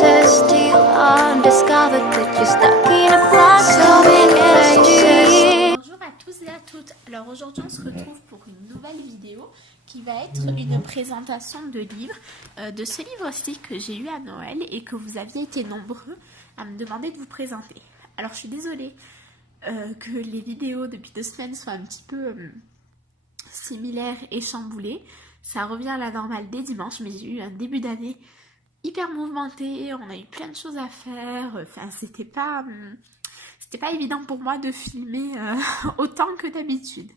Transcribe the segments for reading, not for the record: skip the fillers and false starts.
faces still undiscovered, but you're stuck in a plot. So many faces. Bonjour à tous et à toutes. Alors aujourd'hui on se retrouve pour une nouvelle vidéo qui va être une présentation de livres, de ce livre-ci que j'ai eu à Noël et que vous aviez été nombreux à me demander de vous présenter. Alors je suis désolée que les vidéos depuis 2 semaines soient un petit peu similaires et chamboulées. Ça revient à la normale dès dimanche, mais j'ai eu un début d'année hyper mouvementé, on a eu plein de choses à faire, enfin c'était pas évident pour moi de filmer autant que d'habitude.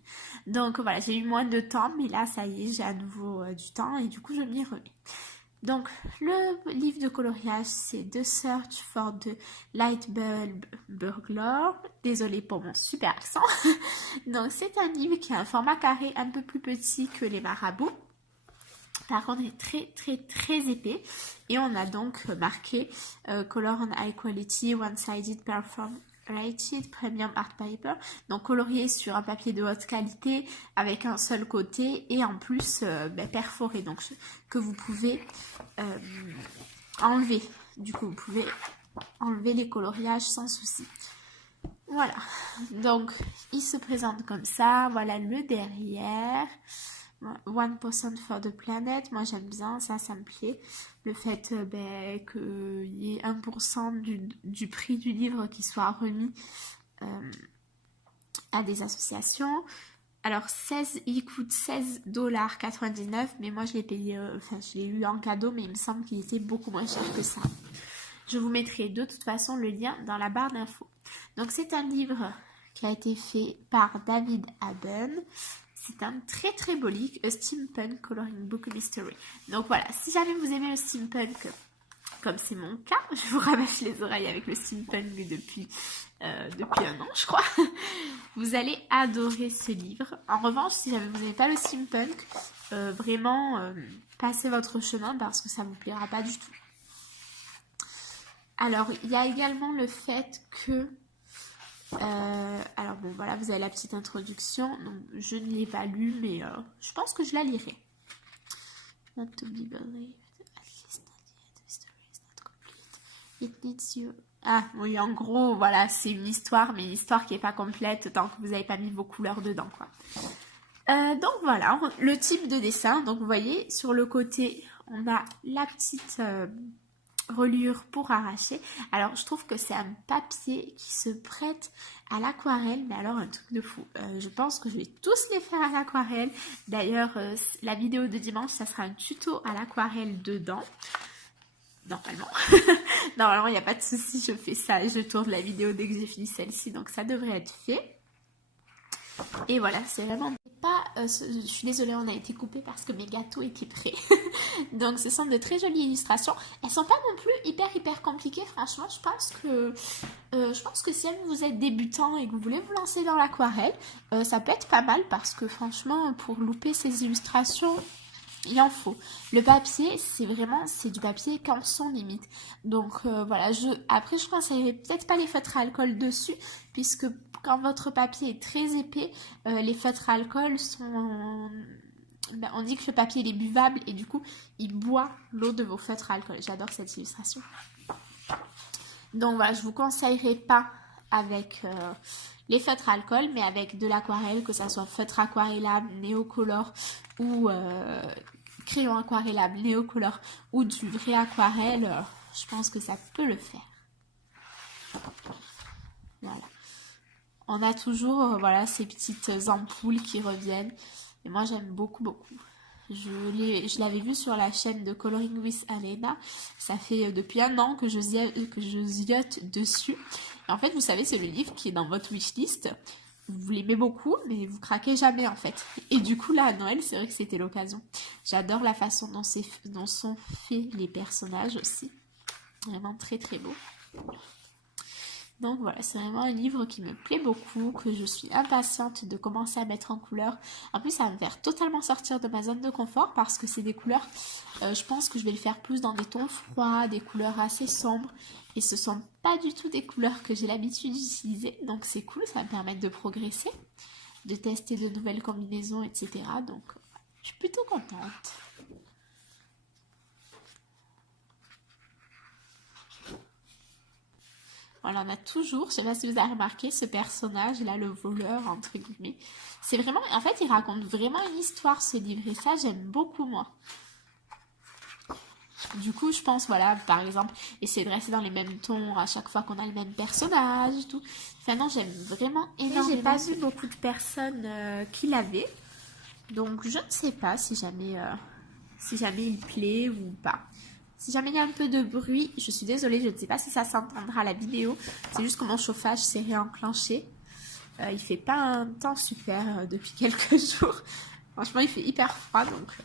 Donc voilà, j'ai eu moins de temps, mais là ça y est, j'ai à nouveau du temps et du coup je m'y remets. Donc le livre de coloriage c'est The Search for the Lightbulb Burglar. Désolée pour mon super accent. Donc c'est un livre qui a un format carré un peu plus petit que les marabouts. Par contre, il est très épais et on a donc marqué Color on High Quality One-Sided Perforated Premium Art Paper, donc colorié sur un papier de haute qualité avec un seul côté et en plus perforé, donc que vous pouvez enlever. Du coup, vous pouvez enlever les coloriages sans souci. Voilà, donc il se présente comme ça. Voilà le derrière. 1% for the planet, moi j'aime bien, ça me plaît. Le fait qu'il y ait 1% du prix du livre qui soit remis à des associations. Alors il coûte $16,99, mais moi je l'ai payé, je l'ai eu en cadeau, mais il me semble qu'il était beaucoup moins cher que ça. Je vous mettrai de toute façon le lien dans la barre d'infos. Donc c'est un livre qui a été fait par David Haben. C'est un très beau livre, A Steampunk Coloring Book Mystery. Donc voilà, si jamais vous aimez le steampunk, comme c'est mon cas, je vous rabâche les oreilles avec le steampunk depuis 1 an, je crois. Vous allez adorer ce livre. En revanche, si jamais vous n'aimez pas le steampunk, vraiment, passez votre chemin parce que ça ne vous plaira pas du tout. Alors, il y a également le fait que... alors bon voilà, vous avez la petite introduction, donc je ne l'ai pas lu mais je pense que je la lirai. Not to be believed, at least not yet, the story is not complete, it needs you. Ah oui, en gros voilà, c'est une histoire, mais une histoire qui n'est pas complète tant que vous n'avez pas mis vos couleurs dedans quoi. Donc voilà, le type de dessin, donc vous voyez sur le côté on a la petite reliure pour arracher. Alors je trouve que c'est un papier qui se prête à l'aquarelle, mais alors un truc de fou. Je pense que je vais tous les faire à l'aquarelle. D'ailleurs la vidéo de dimanche ça sera un tuto à l'aquarelle dedans. Normalement. Normalement il n'y a pas de souci, je fais ça et je tourne la vidéo dès que j'ai fini celle-ci, donc ça devrait être fait. Et voilà, c'est vraiment pas... je suis désolée, on a été coupé parce que mes gâteaux étaient prêts. Donc ce sont de très jolies illustrations. Elles sont pas non plus hyper compliquées. Franchement, je pense que si vous êtes débutant et que vous voulez vous lancer dans l'aquarelle, ça peut être pas mal parce que franchement, pour louper ces illustrations... il en faut. Le papier, c'est du papier canson limite. Donc voilà, après je conseillerais peut-être pas les feutres à alcool dessus, puisque quand votre papier est très épais, les feutres à alcool sont... on dit que le papier il est buvable et du coup il boit l'eau de vos feutres à alcool. J'adore cette illustration. Donc voilà, je vous conseillerais pas avec les feutres à alcool, mais avec de l'aquarelle, que ça soit feutre aquarellable, néocolore ou crayon aquarellable, néocolore ou du vrai aquarelle, je pense que ça peut le faire. Voilà. On a toujours voilà, ces petites ampoules qui reviennent. Et moi j'aime beaucoup. Je l'avais vu sur la chaîne de Coloring with Alena. Ça fait depuis 1 an que je ziote dessus. Et en fait, vous savez, c'est le livre qui est dans votre wishlist. Vous l'aimez beaucoup, mais vous craquez jamais en fait. Et du coup, là, à Noël, c'est vrai que c'était l'occasion. J'adore la façon dont sont faits les personnages aussi. Vraiment très beau. Donc voilà, c'est vraiment un livre qui me plaît beaucoup, que je suis impatiente de commencer à mettre en couleur. En plus, ça va me faire totalement sortir de ma zone de confort parce que c'est des couleurs, je pense que je vais le faire plus dans des tons froids, des couleurs assez sombres. Et ce sont pas du tout des couleurs que j'ai l'habitude d'utiliser. Donc c'est cool, ça va me permettre de progresser, de tester de nouvelles combinaisons, etc. Donc je suis plutôt contente. on en a toujours. Je sais pas si vous avez remarqué ce personnage là, le voleur entre guillemets. C'est vraiment, en fait, il raconte vraiment une histoire ce livre et ça j'aime beaucoup moi. Du coup, je pense, voilà, par exemple, essayer de rester dans les mêmes tons à chaque fois qu'on a le même personnage et tout. Enfin non, j'aime vraiment énormément. J'ai pas vu beaucoup de personnes qui l'avaient. Donc, je ne sais pas si jamais il plaît ou pas. Si jamais il y a un peu de bruit, je suis désolée, je ne sais pas si ça s'entendra à la vidéo. C'est juste que mon chauffage s'est réenclenché. Il fait pas un temps super depuis quelques jours. Franchement, il fait hyper froid, donc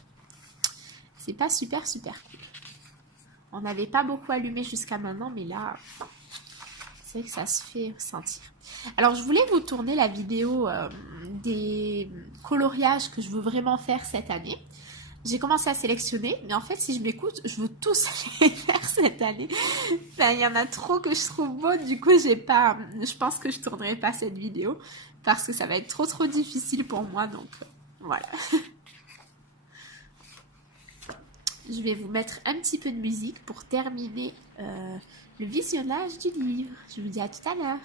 c'est pas super cool. On n'avait pas beaucoup allumé jusqu'à maintenant, mais là, c'est que ça se fait sentir. Alors, je voulais vous tourner la vidéo des coloriages que je veux vraiment faire cette année. J'ai commencé à sélectionner, mais en fait, si je m'écoute, je veux tous les faire cette année. Enfin, il y en a trop que je trouve beaux, du coup, je pense que je tournerai pas cette vidéo parce que ça va être trop difficile pour moi, donc voilà. Je vais vous mettre un petit peu de musique pour terminer le visionnage du livre. Je vous dis à tout à l'heure.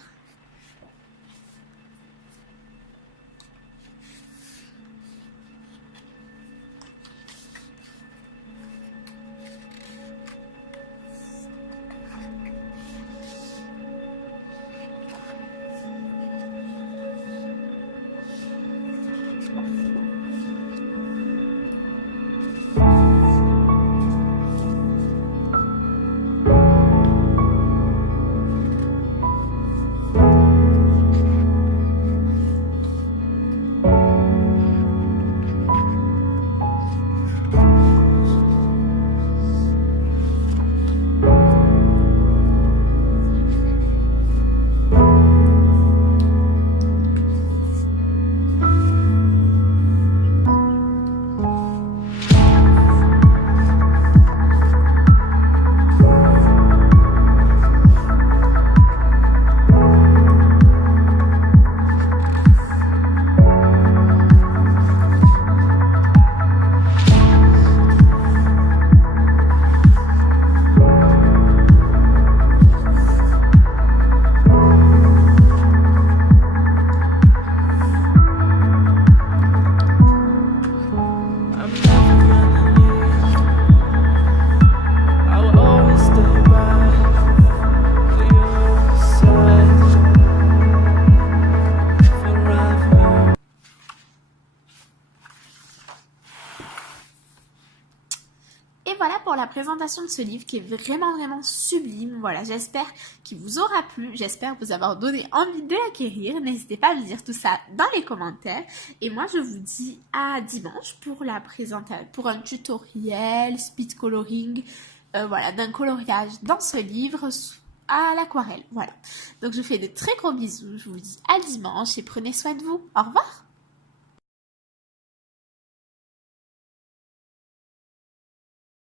Et voilà pour la présentation de ce livre qui est vraiment sublime. Voilà, j'espère qu'il vous aura plu. J'espère vous avoir donné envie de l'acquérir. N'hésitez pas à me dire tout ça dans les commentaires. Et moi, je vous dis à dimanche pour la présentation, pour un tutoriel speed coloring, voilà, d'un coloriage dans ce livre à l'aquarelle. Voilà. Donc, je vous fais de très gros bisous. Je vous dis à dimanche et prenez soin de vous. Au revoir.